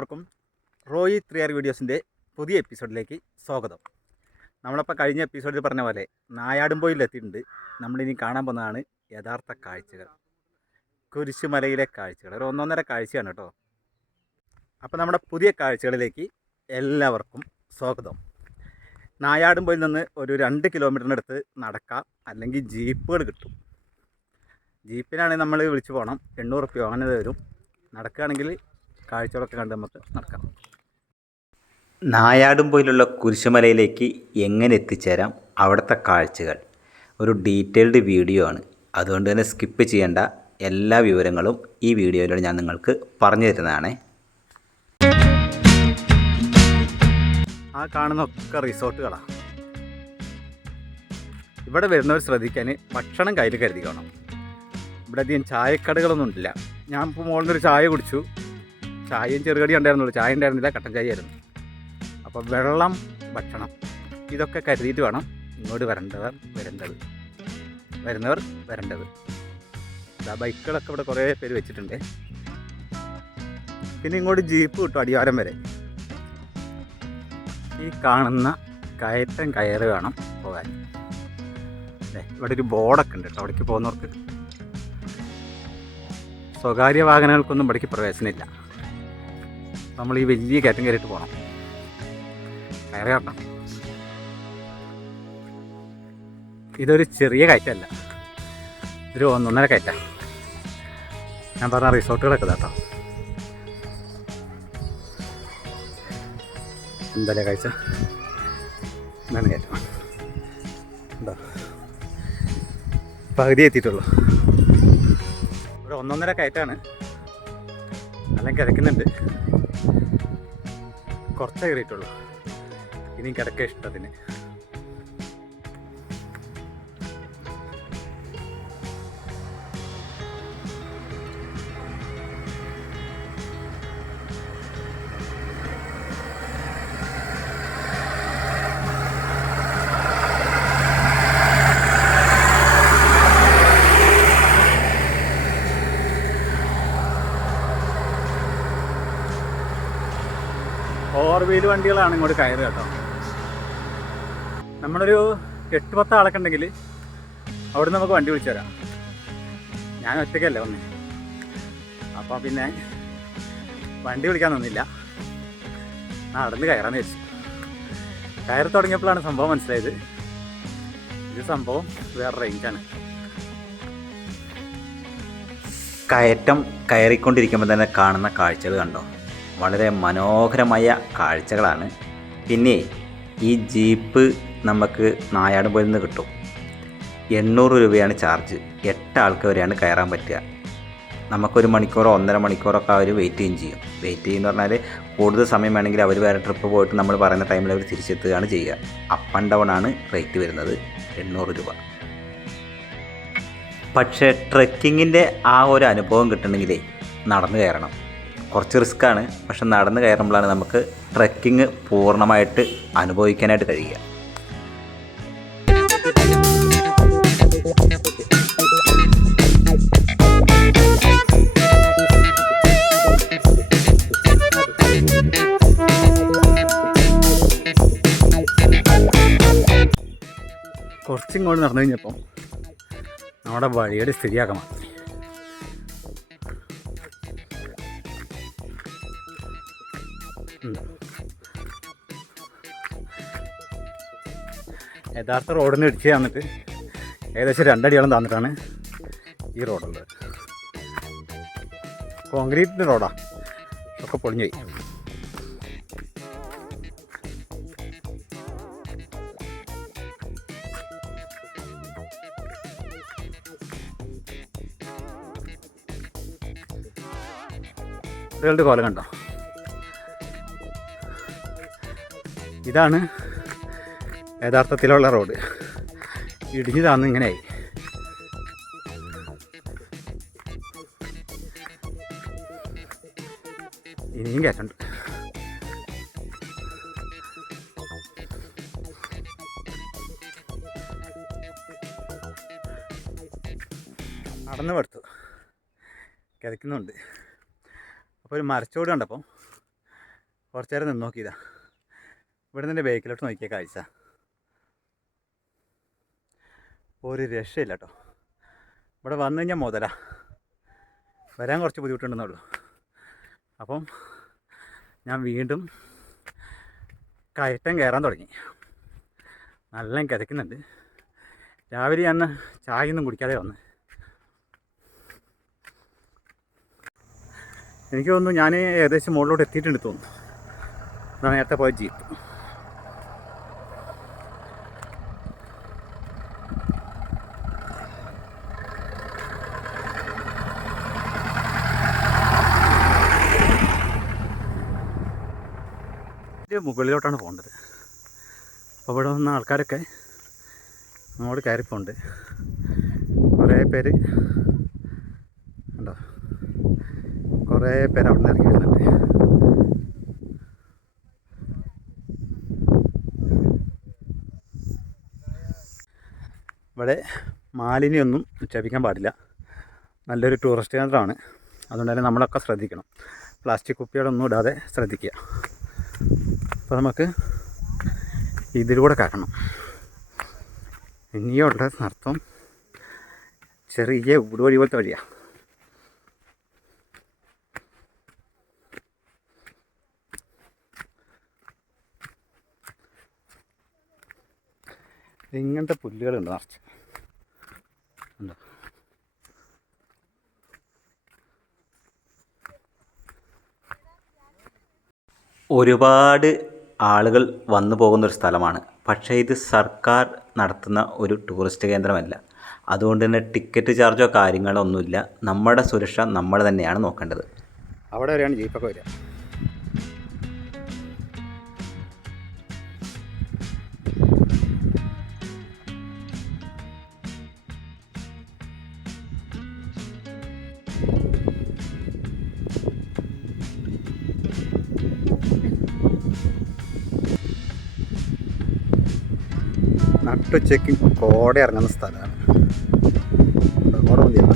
എല്ലാവർക്കും Roy three R വീഡിയോസിന്റെ പുതിയ എപ്പിസോഡിലേക്ക് സ്വാഗതം. നമ്മളപ്പോൾ കഴിഞ്ഞ എപ്പിസോഡിൽ പറഞ്ഞ പോലെ നായാടുമ്പോയിലെത്തിയിട്ടുണ്ട് നമ്മളിനി കാണാൻ പോകുന്നതാണ് യഥാർത്ഥ കാഴ്ചകൾ. കുരിശുമലയിലെ കാഴ്ചകൾ. ഒരു ഒന്നൊന്നര കാഴ്ചയാണ് കേട്ടോ. അപ്പോൾ നമ്മുടെ പുതിയ കാഴ്ചകളിലേക്ക് എല്ലാവർക്കും സ്വാഗതം. നായാടുമ്പോയിൽ നിന്ന് ഒരു രണ്ട് കിലോമീറ്ററിനടുത്ത് നടക്കാം. അല്ലെങ്കിൽ ജീപ്പുകൾ കിട്ടും. ജീപ്പിനാണെങ്കിൽ നമ്മൾ വിളിച്ചു പോകണം. എണ്ണൂറ് റുപ്യ അങ്ങനെ വരും. നടക്കുകയാണെങ്കിൽ കാഴ്ചകളൊക്കെ കണ്ട് നമുക്ക് നടക്കാം. നായാടും പോയിലുള്ള കുരിശുമലയിലേക്ക് എങ്ങനെ എത്തിച്ചേരാം? അവിടുത്തെ കാഴ്ചകൾ. ഒരു ഡീറ്റെയിൽഡ് വീഡിയോ ആണ്. അതുകൊണ്ട് തന്നെ സ്കിപ്പ് ചെയ്യേണ്ട എല്ലാ വിവരങ്ങളും ഈ വീഡിയോയിലൂടെ ഞാൻ നിങ്ങൾക്ക് പറഞ്ഞു തരുന്നതാണ്. ആ കാണുന്ന ഒക്കെ റിസോർട്ടുകളാണ് ഇവിടെ വരുന്നവർ ശ്രദ്ധിക്കാൻ ഭക്ഷണം കയ്യിൽ കരുതിക്കണം. ഇവിടെ അധികം ചായക്കടകളൊന്നും ഇല്ല. ഞാൻ ഇപ്പോൾ മുകളിൽ നിന്നൊരു ചായ കുടിച്ചു. ചായയും ചെറുകടി ഉണ്ടായിരുന്നുള്ളൂ. ചായ ഉണ്ടായിരുന്നില്ല കട്ടൻ ചായ ആയിരുന്നു. അപ്പോൾ വെള്ളം ഭക്ഷണം ഇതൊക്കെ കരുതിയിട്ട് വേണം ഇങ്ങോട്ട് വരേണ്ടവർ വരേണ്ടത്. വരുന്നവർ വരേണ്ടത്. ബൈക്കുകളൊക്കെ ഇവിടെ കുറേ പേര് വെച്ചിട്ടുണ്ട്. പിന്നെ ഇങ്ങോട്ട് ജീപ്പ് കിട്ടും അടിവാരം വരെ. ഈ കാണുന്ന കയറ്റം കയറ് വേണം പോകാൻ. ഇവിടെ ഒരു ബോർഡൊക്കെ ഉണ്ട് കേട്ടോ അവിടേക്ക് പോകുന്നവർക്ക്. സ്വകാര്യ വാഹനങ്ങൾക്കൊന്നും ഇവിടേക്ക് പ്രവേശനമില്ല. നമ്മൾ ഈ വലിയ കയറ്റം കയറിയിട്ട് പോകണം കയറി കയറണം ഇതൊരു ചെറിയ കയറ്റല്ല ഇതൊരു ഒന്നൊന്നര കയറ്റ. ഞാൻ പറഞ്ഞ റിസോർട്ടുകളൊക്കെ കേട്ടോ എന്തല്ലേ കാഴ്ച എന്താണ് കയറ്റം. എന്താ പകുതി എത്തിയിട്ടുള്ളൂ. ഒരു ഒന്നൊന്നര കയറ്റാണ് നല്ല കിടക്കുന്നുണ്ട്. കുറച്ചേ കയറിയിട്ടുള്ളൂ. ഇനിയും കിടക്കേ ഇഷ്ടത്തിന്. വീൽ വണ്ടികളാണ് ഇങ്ങോട്ട് കയറുക കേട്ടോ. നമ്മളൊരു എട്ട് പത്ത് ആളൊക്കെ ഉണ്ടെങ്കിൽ അവിടെ നമുക്ക് വണ്ടി വിളിച്ചു തരാം. ഞാൻ ഒറ്റയ്ക്കല്ലേ വന്നേ. അപ്പോൾ പിന്നെ വണ്ടി വിളിക്കാൻ നിന്നില്ല. നടന്ന് കയറാന്ന് വെച്ചു കയറി തുടങ്ങിയപ്പോഴാണ് സംഭവം മനസ്സിലായത്. ഇത് സംഭവം വേറെ റേഞ്ചാണ് കയറ്റം കയറിക്കൊണ്ടിരിക്കുമ്പോൾ തന്നെ കാണുന്ന കാഴ്ചകൾ കണ്ടോ? വളരെ മനോഹരമായ കാഴ്ചകളാണ്. പിന്നെ ഈ ജീപ്പ് നമുക്ക് നായാട് നായാടുമ്പോയിൽ നിന്ന് കിട്ടും. എണ്ണൂറ് രൂപയാണ് ചാർജ്. എട്ട് ആൾക്ക് വരെയാണ് കയറാൻ പറ്റുക. നമുക്കൊരു മണിക്കൂറോ ഒന്നര മണിക്കൂറോ ഒക്കെ അവർ വെയിറ്റ് ചെയ്യും ചെയ്യും. വെയിറ്റ് ചെയ്യുന്ന പറഞ്ഞാൽ കൂടുതൽ സമയം വേണമെങ്കിൽ അവർ വേറെ ട്രിപ്പ് പോയിട്ട് നമ്മൾ പറയുന്ന ടൈമിൽ അവർ തിരിച്ചെത്തുകയാണ് ചെയ്യുക. അപ്പ് ആൻഡ് ഡൗൺ ആണ് റേറ്റ് വരുന്നത്. എണ്ണൂറ് രൂപ. പക്ഷേ ട്രെക്കിങ്ങിന്റെ ആ ഒരു അനുഭവം കിട്ടണമെങ്കിലേ നടന്നു കയറണം. കുറച്ച് റിസ്ക്കാണ് പക്ഷെ നടന്ന് കയറുമ്പോഴാണ് നമുക്ക് ട്രക്കിംഗ് പൂർണമായിട്ട് അനുഭവിക്കാനായിട്ട് കഴിയുക. കുറച്ചിങ്ങോട്ട് നടന്നു കഴിഞ്ഞപ്പോൾ നമ്മുടെ വഴിയുടെ സ്ഥിതിയാക്കാൻ യഥാർത്ഥ റോഡിൽ നിന്ന് ഇടിച്ച് തന്നിട്ട് ഏകദേശം രണ്ടടിയോളം തന്നിട്ടാണ് ഈ റോഡുള്ളത്. കോൺക്രീറ്റിന്റെ റോഡാ. ഒക്കെ പൊളിഞ്ഞു പോയി ഇതുകളുടെ കോലം കണ്ടോ? ഇതാണ് യഥാർത്ഥത്തിലുള്ള റോഡ്. ഇടിഞ്ഞു താന്ന് ഇങ്ങനെയായി. ഇനിയും കയറ്റുണ്ട് നടന്നു പെടുത്തു കിതയ്ക്കുന്നുണ്ട് അപ്പോൾ ഒരു മരച്ചോട് കണ്ടപ്പോൾ കുറച്ചേരം നിന്ന് നോക്കിയതാ. ഇവിടെ നിന്ന് ബേക്കിലോട്ട് നോക്കിയ കാഴ്ച. ഒരു രക്ഷയില്ല കേട്ടോ ഇവിടെ വന്നു കഴിഞ്ഞാൽ മുതല. വരാൻ കുറച്ച് ബുദ്ധിമുട്ടുണ്ടെന്നുള്ളൂ അപ്പം ഞാൻ വീണ്ടും കയറ്റം കയറാൻ തുടങ്ങി. നല്ല കിതയ്ക്കുന്നുണ്ട്. രാവിലെ അന്ന് ചായയൊന്നും കുടിക്കാതെ വന്ന്. എനിക്ക് തോന്നുന്നു ഞാൻ ഏകദേശം മുകളിലോട്ട് എത്തിയിട്ടുണ്ട് തോന്നുന്നു. നേരത്തെ പോയ ജീപ്പ്. മുകളിലോട്ടാണ് പോകേണ്ടത്. അപ്പോൾ ഇവിടെ വന്ന ആൾക്കാരൊക്കെ നമ്മോട് കയറിപ്പോണ്ട്. കുറേ പേര് ഉണ്ടോ? കുറേ പേര് അവിടെ നിന്ന് ഇറങ്ങി വരുന്നുണ്ട്. ഇവിടെ മാലിന്യമൊന്നും നിക്ഷേപിക്കാൻ പാടില്ല. നല്ലൊരു ടൂറിസ്റ്റ് കേന്ദ്രമാണ്. അതുകൊണ്ട് തന്നെ നമ്മളൊക്കെ ശ്രദ്ധിക്കണം. പ്ലാസ്റ്റിക് കുപ്പികളൊന്നും ഇടാതെ ശ്രദ്ധിക്കുക. അപ്പോൾ നമുക്ക് ഇതിലൂടെ കയറണം ഇനിയുള്ള നടത്തം ചെറിയ ഊടുവഴി പോലത്തെ വഴിയാണ് ഇങ്ങനത്തെ പുല്ലുകളുണ്ട് നിറച്ച്. ഉണ്ടോ? ഒരുപാട് ആളുകൾ വന്നു പോകുന്ന ഒരു സ്ഥലമാണ്. പക്ഷേ ഇത് സർക്കാർ നടത്തുന്ന ഒരു ടൂറിസ്റ്റ് കേന്ദ്രമല്ല. അതുകൊണ്ട് തന്നെ ടിക്കറ്റ് ചാർജോ കാര്യങ്ങളോ ഒന്നുമില്ല. നമ്മുടെ സുരക്ഷ നമ്മൾ തന്നെയാണ് നോക്കേണ്ടത്. അവിടെ വരെയാണ് ജീപ്പൊക്കെ വരിക. നട്ടുച്ചയ്ക്ക് കോട ഇറങ്ങുന്ന സ്ഥലമാണ്. കോട മതിയാണ്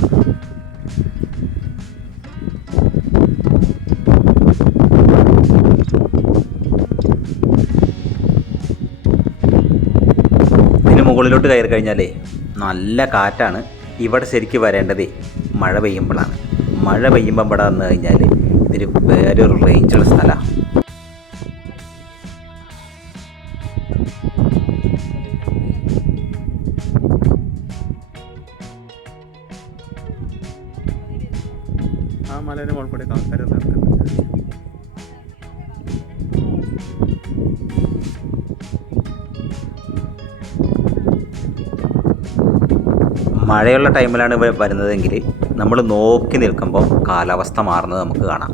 ഇതിന് മുകളിലോട്ട് കയറി കഴിഞ്ഞാലേ നല്ല കാറ്റാണ്. ഇവിടെ ശരിക്കും വരേണ്ടതേ മഴ പെയ്യുമ്പോഴാണ്. മഴ പെയ്യുമ്പോൾ ഇവിടെ വന്നു കഴിഞ്ഞാൽ ഇതൊരു വേറൊരു റേഞ്ചുള്ള സ്ഥലമാണ് മലേന്റെ മുകളിൽ കൂടി ആൾക്കാർ മഴയുള്ള ടൈമിലാണ് വരുന്നതെങ്കിൽ നമ്മൾ നോക്കി നിൽക്കുമ്പോൾ കാലാവസ്ഥ മാറുന്നത് നമുക്ക് കാണാം.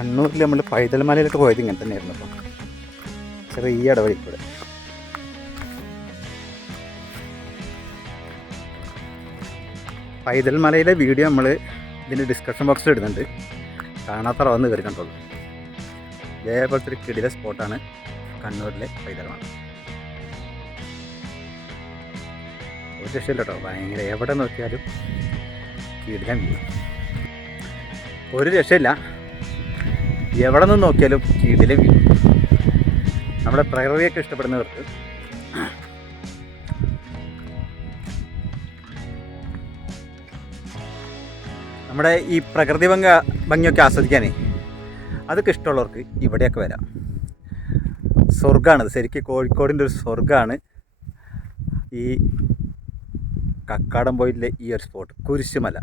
കണ്ണൂരിൽ നമ്മൾ പൈതൽ മലയിലോട്ട് പോയത് ഇങ്ങനെ തന്നെയായിരുന്നു അപ്പോൾ ചെറിയ ഇടവഴി കൂടെ. പൈതൽ മലയിലെ വീഡിയോ നമ്മൾ ഇതിന്റെ ഡിസ്ക്രിപ്ഷൻ ബോക്സിൽ ഇടുന്നുണ്ട്. കാണാത്ത റവന്ന് കയറി കണ്ടോളൂ. ഇതേപോലത്തെ ഒരു കിടില സ്പോട്ടാണ് കണ്ണൂരിലെ പൈതൽ മല ഒരു രക്ഷയില്ല കേട്ടോ ഭയങ്കര എവിടെ നോക്കിയാലും കിടിലം ഒരു രക്ഷയില്ല. എവിടെ നിന്ന് നോക്കിയാലും ഇതിലെ വ്യൂ നമ്മുടെ പ്രകൃതിയൊക്കെ ഇഷ്ടപ്പെടുന്നവർക്ക് നമ്മുടെ ഈ പ്രകൃതി ഭംഗ ഭംഗിയൊക്കെ ആസ്വദിക്കാനേ അതൊക്കെ ഇഷ്ടമുള്ളവർക്ക് ഇവിടെയൊക്കെ വരാം. സ്വർഗമാണത് ശരിക്കും കോഴിക്കോടിന്റെ ഒരു സ്വർഗമാണ് ഈ കക്കാടം പോയിട്ടുള്ള ഈ ഒരു സ്പോട്ട് കുരിശുമല.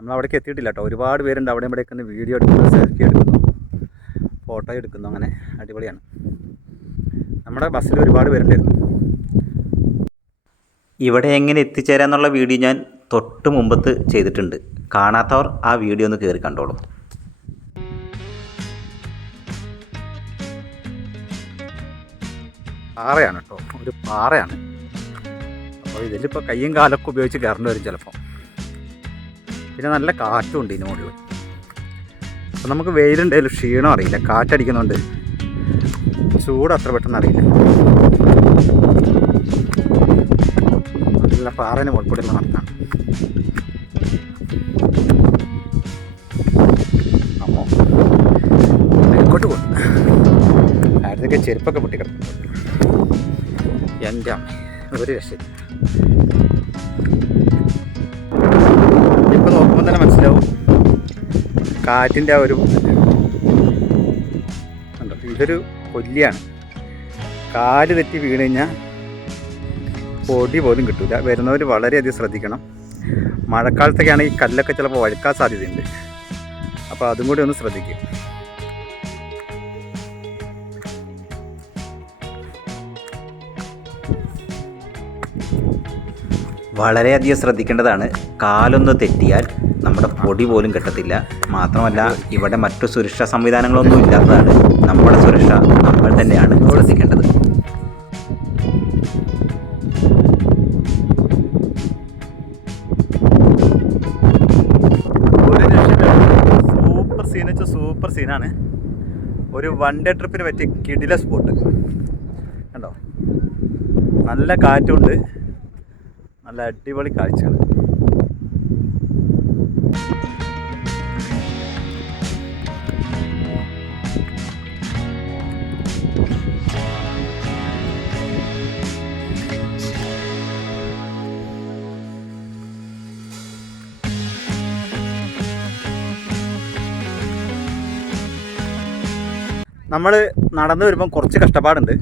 നമ്മൾ അവിടേക്ക് എത്തിയിട്ടില്ല കേട്ടോ ഒരുപാട് പേരുണ്ട്. അവിടെ ഇവിടെയൊക്കെ ഒന്ന് വീഡിയോ എടുക്കുന്നു സെൽഫി എടുക്കുന്നു. ഫോട്ടോ എടുക്കുന്നു. അങ്ങനെ അടിപൊളിയാണ്. നമ്മുടെ ബസ്സിൽ ഒരുപാട് പേരുണ്ടായിരുന്നു. ഇവിടെ എങ്ങനെ എത്തിച്ചേരാന്നുള്ള വീഡിയോ ഞാൻ തൊട്ട് മുമ്പത്ത് ചെയ്തിട്ടുണ്ട്. കാണാത്തവർ ആ വീഡിയോ ഒന്ന് കയറി കണ്ടോളൂ. പാറയാണ് കേട്ടോ ഒരു പാറയാണ്. അപ്പോൾ ഇതിലിപ്പോൾ കയ്യും കാലൊക്കെ ഉപയോഗിച്ച് കയറേണ്ടി വരും ചിലപ്പോൾ പിന്നെ നല്ല കാറ്റും ഉണ്ട് ഇതിന് മുകളിൽ അപ്പം നമുക്ക് വെയിലുണ്ടെങ്കിലും ക്ഷീണം അറിയില്ല. കാറ്റടിക്കുന്നുണ്ട് ചൂട് അത്ര പെട്ടെന്ന് അറിയില്ല. നല്ല പാറേനെ മുൾക്കൂടിയുള്ള നടത്താണ് അപ്പോൾ മേൽക്കോട്ട് പോകും അടുത്തൊക്കെ ചെരുപ്പൊക്കെ പൊട്ടിക്കിടക്കും എന്റെ അമ്മ ഒരു രക്ഷയില്ല. കാറ്റിന്റെ ആ ഒരു ഇതൊരു കൊല്ലിയാണ്. കാൽ തെറ്റി വീണ് കഴിഞ്ഞാൽ പൊടി പോലും കിട്ടില്ല വരുന്നവർ വളരെയധികം ശ്രദ്ധിക്കണം. മഴക്കാലത്തൊക്കെയാണെങ്കിൽ കല്ലൊക്കെ ചിലപ്പോൾ വഴുക്കാൻ സാധ്യതയുണ്ട്. അപ്പോൾ അതും കൂടി ഒന്ന് ശ്രദ്ധിക്കുക വളരെയധികം ശ്രദ്ധിക്കേണ്ടതാണ്. കാലൊന്ന് തെറ്റിയാൽ നമ്മുടെ പൊടി പോലും കിട്ടത്തില്ല. മാത്രമല്ല ഇവിടെ മറ്റു സുരക്ഷാ സംവിധാനങ്ങളൊന്നും ഇല്ലാത്തതാണ് നമ്മുടെ സുരക്ഷ. നമ്മൾ തന്നെയാണ് ശ്രദ്ധിക്കേണ്ടത്. സൂപ്പർ സൂപ്പർ സീനാണ് ഒരു വൺ ഡേ ട്രിപ്പിന് പറ്റിയ കിടില സ്പോട്ട് കണ്ടോ? നല്ല കാറ്റുണ്ട്. നല്ല അടിപൊളി കാഴ്ചകൾ നമ്മൾ നടന്നു വരുമ്പം കുറച്ച് കഷ്ടപ്പാടുണ്ട്.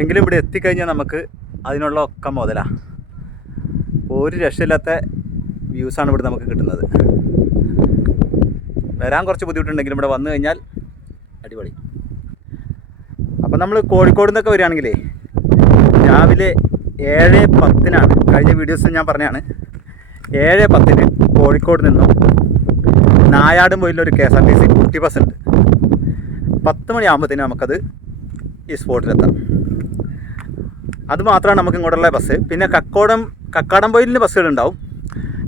എങ്കിലും ഇവിടെ എത്തിക്കഴിഞ്ഞാൽ നമുക്ക് അതിനുള്ള ഒക്കെ മുതലാ. ഒരു രക്ഷയില്ലാത്ത വ്യൂസാണ് ഇവിടെ നമുക്ക് കിട്ടുന്നത്. വരാൻ കുറച്ച് ബുദ്ധിമുട്ടുണ്ടെങ്കിലും ഇവിടെ വന്നു കഴിഞ്ഞാൽ അടിപൊളി. അപ്പം നമ്മൾ കോഴിക്കോട് നിന്നൊക്കെ വരികയാണെങ്കിലേ രാവിലെ ഏഴ് പത്തിനാണ്. കഴിഞ്ഞ വീഡിയോസിൽ ഞാൻ പറഞ്ഞാണ് ഏഴ് പത്തിന് കോഴിക്കോട് നിന്നും നായാടും പോയിലൊരു K S R T C കുട്ടി ബസ് ഉണ്ട്. പത്ത് മണിയാകുമ്പോഴത്തേന് നമുക്കത് ഈ സ്പോട്ടിലെത്താം അതുമാത്രമാണ് നമുക്ക് ഇങ്ങോട്ടുള്ള ബസ് പിന്നെ കക്കോടം കക്കാടംപൊയിലിന് ബസ്സുകളുണ്ടാവും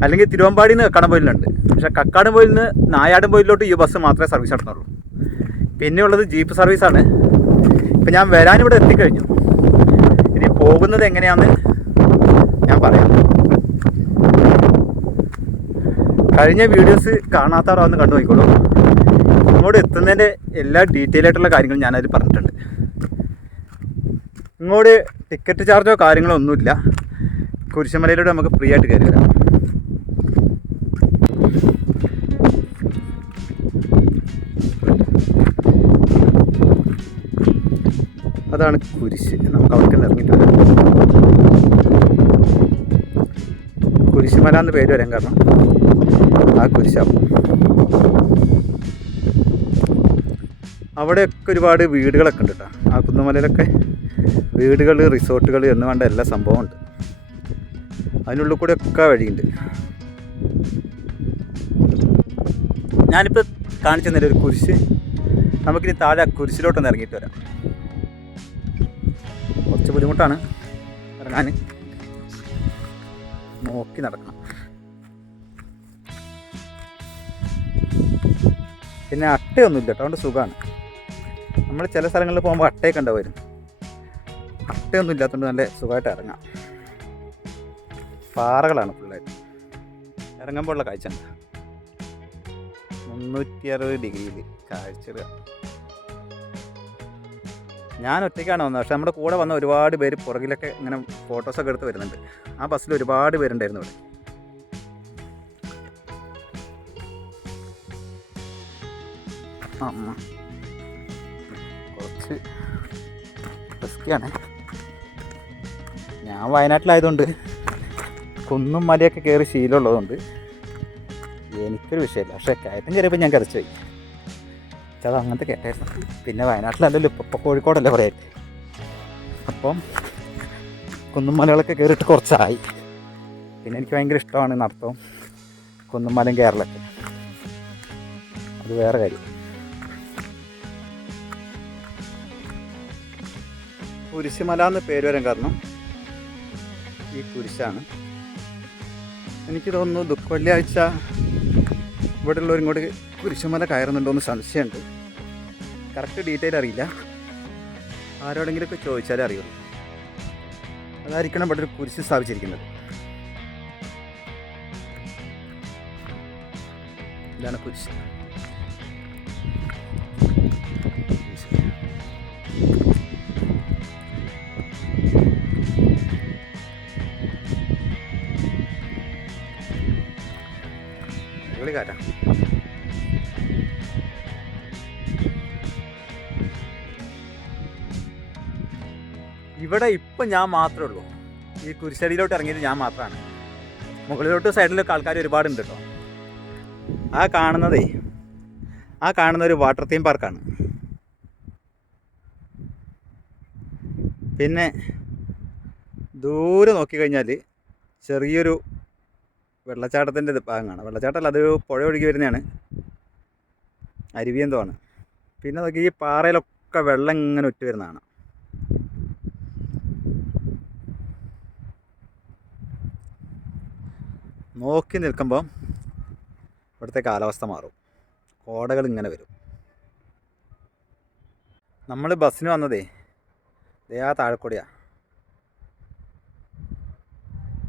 അല്ലെങ്കിൽ തിരുവമ്പാടിയിൽ നിന്ന് കക്കാടംപൊയിലുണ്ട് പക്ഷേ കക്കാടംപൊയിൽ നിന്ന് നായാടുംപൊയിലോട്ട് ഈ ബസ് മാത്രമേ സർവീസ് നടത്തുന്നുള്ളൂ പിന്നെയുള്ളത് ജീപ്പ് സർവീസാണ് ഇപ്പം ഞാൻ വരാനിവിടെ എത്തിക്കഴിഞ്ഞു. ഇനി പോകുന്നത് എങ്ങനെയാണെന്ന് ഞാൻ പറയാം. കഴിഞ്ഞ വീഡിയോസ് കാണാത്തവർ ഒന്ന് കണ്ടു നോക്കിക്കോളൂ. ഇങ്ങോട്ട് എത്തുന്നതിന്റെ എല്ലാ ഡീറ്റെയിൽ ആയിട്ടുള്ള കാര്യങ്ങളും ഞാനതിൽ പറഞ്ഞിട്ടുണ്ട്. ഇങ്ങോട്ട് ടിക്കറ്റ് ചാർജോ കാര്യങ്ങളോ ഒന്നുമില്ല. കുരിശുമലയിലൂടെ നമുക്ക് ഫ്രീ ആയിട്ട് കയറി വരാം. അതാണ് കുരിശ്. നമുക്ക് അവിടെ ഇറങ്ങിയിട്ട് വരാം. കുരിശുമല എന്ന് പേര് വരാൻ കാരണം ആ കുരിശാവും. അവിടെയൊക്കെ ഒരുപാട് വീടുകളൊക്കെ ഉണ്ട് കേട്ടോ ആ കുന്നുമലയിലൊക്കെ വീടുകൾ റിസോർട്ടുകൾ എന്ന് വേണ്ട എല്ലാ സംഭവം ഉണ്ട്. അതിനുള്ളിൽ കൂടെ ഒക്കെ വഴിയുണ്ട്. ഞാനിപ്പോൾ കാണിച്ചു തന്നില്ല ഒരു കുരിശ്. നമുക്കിനി താഴെ കുരിശിലോട്ടൊന്ന് ഇറങ്ങിയിട്ട് വരാം. കുറച്ച് ബുദ്ധിമുട്ടാണ് ഇറങ്ങാൻ. നോക്കി നടക്കണം. പിന്നെ അട്ടയൊന്നുമില്ല കേട്ടോ അതുകൊണ്ട് സുഖമാണ്. നമ്മൾ ചില സ്ഥലങ്ങളിൽ പോകുമ്പോൾ അട്ടയൊക്കെ ഉണ്ടാവും വരും അട്ടയൊന്നും ഇല്ലാത്തതുകൊണ്ട് നല്ല സുഖമായിട്ട് ഇറങ്ങാം. പാറകളാണ് ഫുള്ളായിട്ട് ഇറങ്ങുമ്പോഴുള്ള കാഴ്ച ഉണ്ട് മുന്നൂറ്റി അറുപത് ഡിഗ്രിയിൽ കാഴ്ചകൾ ഞാൻ ഒറ്റയ്ക്കാണ് വന്നത്. പക്ഷെ നമ്മുടെ കൂടെ വന്ന ഒരുപാട് പേര് പുറകിലൊക്കെ ഇങ്ങനെ ഫോട്ടോസൊക്കെ എടുത്ത് വരുന്നുണ്ട്. ആ ബസ്സിൽ ഒരുപാട് പേരുണ്ടായിരുന്നു ഇവിടെ അമ്മ. കുറച്ച് റിസ്ക്കിയാണ് ഞാൻ വയനാട്ടിലായതുകൊണ്ട് കുന്നും മലയൊക്കെ കയറി ശീലമുള്ളതുകൊണ്ട് എനിക്കൊരു വിഷയമില്ല. പക്ഷേ കയറ്റം കയറിയപ്പോൾ ഞാൻ കരച്ചു പോയി അത് അങ്ങനത്തെ കേട്ടായിരുന്നു പിന്നെ വയനാട്ടിലല്ലല്ലോ ഇപ്പം. ഇപ്പോൾ കോഴിക്കോടല്ലേ പറയാൻ അപ്പം കുന്നും മലകളൊക്കെ കയറിയിട്ട് കുറച്ചായി. പിന്നെ എനിക്ക് ഭയങ്കര ഇഷ്ടമാണ് നടത്തവും കുന്നും മലയും അത് വേറെ കാര്യം. കുരിശുമല എന്ന് പേര് വരാൻ കാരണം ഈ കുരിശാണ്. എനിക്ക് തോന്നുന്നു ദുഃഖ വെള്ളിയാഴ്ച ഇവിടെ ഉള്ളവർ ഇങ്ങോട്ട് കുരിശുമല കയറുന്നുണ്ടോ എന്ന് സംശയമുണ്ട്. കറക്റ്റ് ഡീറ്റെയിൽ അറിയില്ല. ആരോടെങ്കിലുമൊക്കെ ചോദിച്ചാലേ അറിയുള്ളൂ. അതായിരിക്കണം ഇവിടെ ഒരു കുരിശ് സ്ഥാപിച്ചിരിക്കുന്നത്. ഇതാണ് കുരിശ്. ഇവിടെ ഇപ്പം ഞാൻ മാത്രമേ ഉള്ളൂ. ഈ കുരിശടിയിലോട്ട് ഇറങ്ങിയത് ഞാൻ മാത്രമാണ്. മുകളിലോട്ട് സൈഡിലൊക്കെ ആൾക്കാർ ഒരുപാടുണ്ട് കേട്ടോ. ആ കാണുന്നതേ ആ കാണുന്ന ഒരു വാട്ടർ തീം പാർക്കാണ്. പിന്നെ ദൂരെ നോക്കിക്കഴിഞ്ഞാൽ ചെറിയൊരു വെള്ളച്ചാട്ടത്തിന്റെ ഭാഗമാണ്. കാണാം വെള്ളച്ചാട്ടമല്ല അതൊരു പുഴ ഒഴുകി വരുന്നതാണ്. അരുവിയെന്തോ ആണ്. പിന്നെ നോക്കി ഈ പാറയിലൊക്കെ വെള്ളം ഇങ്ങനെ ഒറ്റ വരുന്നതാണ് നോക്കി നിൽക്കുമ്പം ഇവിടുത്തെ കാലാവസ്ഥ മാറും. കോടകൾ ഇങ്ങനെ വരും. നമ്മൾ ബസ്സിന് വന്നതേ ദേ ആ താഴെക്കൂടിയാ.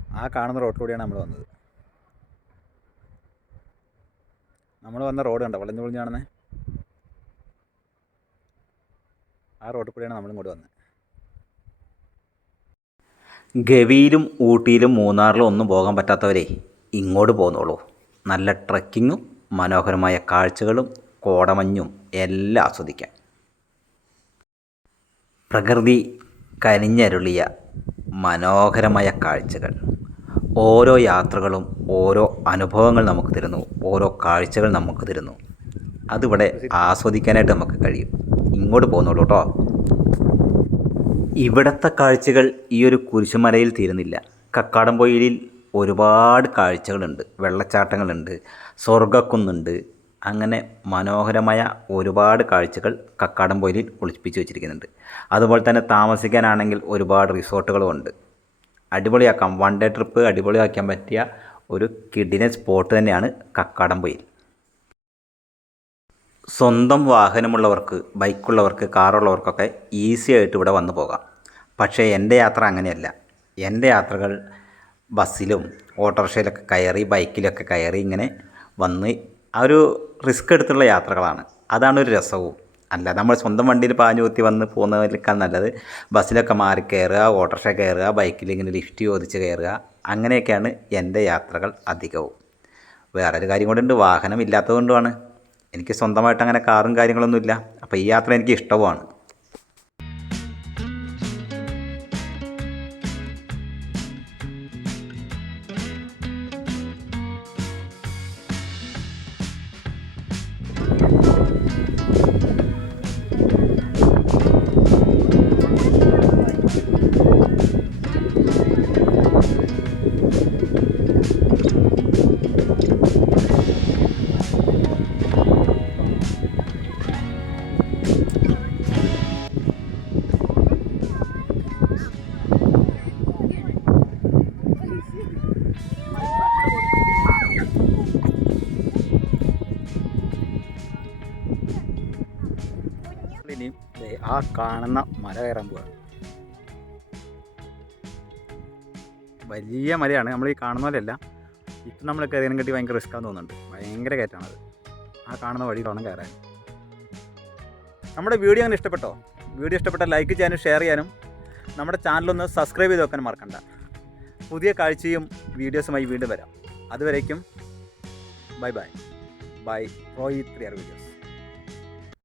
ആ കാണുന്ന റോഡ് കൂടിയാണ് നമ്മൾ വന്നത്. നമ്മൾ വന്ന റോഡ് കണ്ടോ? വളഞ്ഞു പൊളിഞ്ഞ് കാണുന്നത് ആ റോഡ് കൂടിയാണ് നമ്മൾ ഇങ്ങോട്ട് വന്നത് ഗവിയിലും ഊട്ടിയിലും മൂന്നാറിലും ഒന്നും പോകാൻ പറ്റാത്തവരെ ഇങ്ങോട്ട് പോന്നോളൂ നല്ല ട്രക്കിങ്ങും മനോഹരമായ കാഴ്ചകളും കോടമഞ്ഞും എല്ലാം ആസ്വദിക്കാം. പ്രകൃതി കനിഞ്ഞരുളിയ മനോഹരമായ കാഴ്ചകൾ. ഓരോ യാത്രകളും ഓരോ അനുഭവങ്ങൾ നമുക്ക് തരുന്നു. ഓരോ കാഴ്ചകൾ നമുക്ക് തരുന്നു. അതിവിടെ ആസ്വദിക്കാനായിട്ട് നമുക്ക് കഴിയും. ഇങ്ങോട്ട് പോകുന്നുള്ളൂ കേട്ടോ. ഇവിടുത്തെ കാഴ്ചകൾ ഈ ഒരു കുരിശുമലയിൽ തീരുന്നില്ല. കക്കാടംപൊയിലിൽ ഒരുപാട് കാഴ്ചകളുണ്ട്. വെള്ളച്ചാട്ടങ്ങളുണ്ട്. സ്വർഗക്കുന്നുണ്ട് അങ്ങനെ മനോഹരമായ ഒരുപാട് കാഴ്ചകൾ കക്കാടംപൊയിലിൽ ഒളിപ്പിച്ച് വെച്ചിരിക്കുന്നുണ്ട്. അതുപോലെ തന്നെ താമസിക്കാനാണെങ്കിൽ ഒരുപാട് റിസോർട്ടുകളും ഉണ്ട്. അടിപൊളിയാക്കാം. വൺ ഡേ ട്രിപ്പ് അടിപൊളിയാക്കാൻ പറ്റിയ ഒരു കിഡിനെ സ്പോട്ട് തന്നെയാണ് കക്കാടംപൊയിൽ. സ്വന്തം വാഹനമുള്ളവർക്ക് ബൈക്കുള്ളവർക്ക് കാറുള്ളവർക്കൊക്കെ ഈസി ആയിട്ട് ഇവിടെ വന്നു പോകാം. പക്ഷേ എന്റെ യാത്ര അങ്ങനെയല്ല. എന്റെ യാത്രകൾ ബസ്സിലും ഓട്ടോറിക്ഷയിലൊക്കെ കയറി ബൈക്കിലൊക്കെ കയറി ഇങ്ങനെ വന്ന് ആ ഒരു റിസ്ക് എടുത്തുള്ള യാത്രകളാണ്. അതാണ് ഒരു രസവും. അല്ല നമ്മൾ സ്വന്തം വണ്ടിയിൽ പാഞ്ഞു കുത്തി വന്ന് പോകുന്നതിനേക്കാൾ നല്ലത് ബസ്സിലൊക്കെ മാറി കയറുക ഓട്ടോറിക്ഷ കയറുക ബൈക്കിൽ ഇങ്ങനെ ലിഫ്റ്റ് ചോദിച്ച് കയറുക അങ്ങനെയൊക്കെയാണ് എന്റെ യാത്രകൾ അധികവും. വേറൊരു കാര്യം കൊണ്ടുണ്ട് വാഹനം ഇല്ലാത്തത് കൊണ്ടുമാണ്. എനിക്ക് സ്വന്തമായിട്ട് അങ്ങനെ കാറും കാര്യങ്ങളൊന്നുമില്ല. അപ്പോൾ ഈ യാത്ര എനിക്ക് ഇഷ്ടവുമാണ്. ആ കാണുന്ന മല കയറാൻ വലിയ മലയാണ്. നമ്മൾ ഈ കാണുന്ന പോലെയല്ല. ഇപ്പം നമ്മൾ കയറിയതിനും കെട്ടി ഭയങ്കര റിസ്ക്കാന്ന് തോന്നുന്നുണ്ട്. ഭയങ്കര കയറ്റാണത് ആ കാണുന്ന വഴി വേണം കയറാൻ. നമ്മുടെ വീഡിയോ അങ്ങനെ ഇഷ്ടപ്പെട്ടോ? വീഡിയോ ഇഷ്ടപ്പെട്ടാൽ ലൈക്ക് ചെയ്യാനും ഷെയർ ചെയ്യാനും നമ്മുടെ ചാനലൊന്ന് സബ്സ്ക്രൈബ് ചെയ്ത് വെക്കാൻ മറക്കണ്ട. പുതിയ കാഴ്ചയും വീഡിയോസുമായി വീണ്ടും വരാം. അതുവരേക്കും ബൈ ബൈ ബൈ റോയി ത്രിയർ വീഡിയോസ്